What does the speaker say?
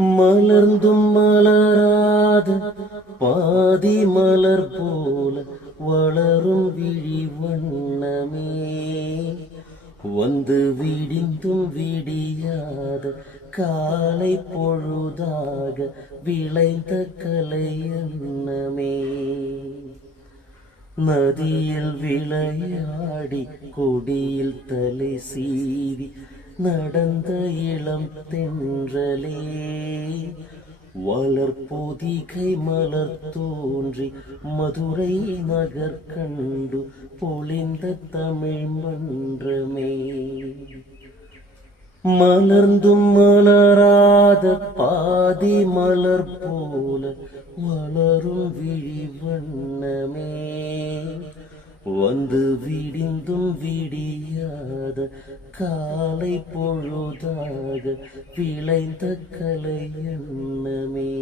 மலர்ந்தும் மலராத பாதி மலர் போல வளரும் விழி வண்ணமே, வந்து விடிந்தும் விடியாத காலை பொழுதாக விளைந்த கலையன்னமே. நதியில் விளையாடி கொடியில் தலை சீவி நடந்த இளம் தென்றலே, வளர்பொதிகை மலர் தோன்றி மதுரை நகர் கண்டு பொழிந்த தமிழ் மன்றமே. மலர்ந்தும் மலராத பாதி மலர் போல வளரும் விழி வண்ணமே, வந்து விடிந்தும் விடியாத காலை பொழுதாக விளைந்த கலையன்னமே.